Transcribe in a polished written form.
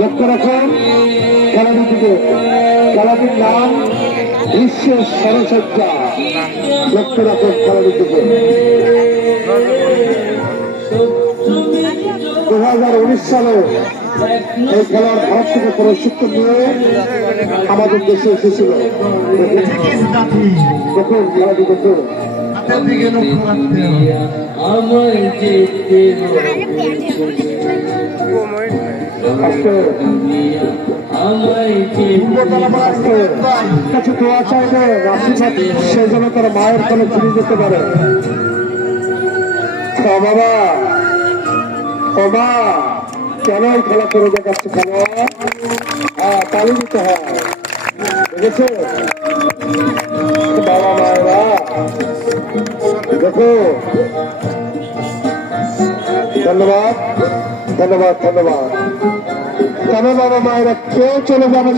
লক্ষ্য রাখুন খেলাটির দিকে। খেলাটির নাম বিশ্বের সরসজ্জা। লক্ষ্য রাখুন খেলাটির দিকে। 2019 সালে এই খেলার ভারত থেকে প্রশিক্ষণ নিয়ে আমাদের দেশে এসেছিল। দেখুন খেলাটি দেখুন। কাছে দোয়া চাইলে সেই জন্য তারা মায়ের কোলে ফিরে যেতে পারে। বাবা ও মা কেন এই খেলা করে দেখাচ্ছে? কেন তালি দিতে হয়, বুঝেছে? বাবা মায়েরা দেখো। ধন্যবাদ ধন্যবাদ ধন্যবাদ। কেন বাবা মায়েরা কেউ চলে যাবেন?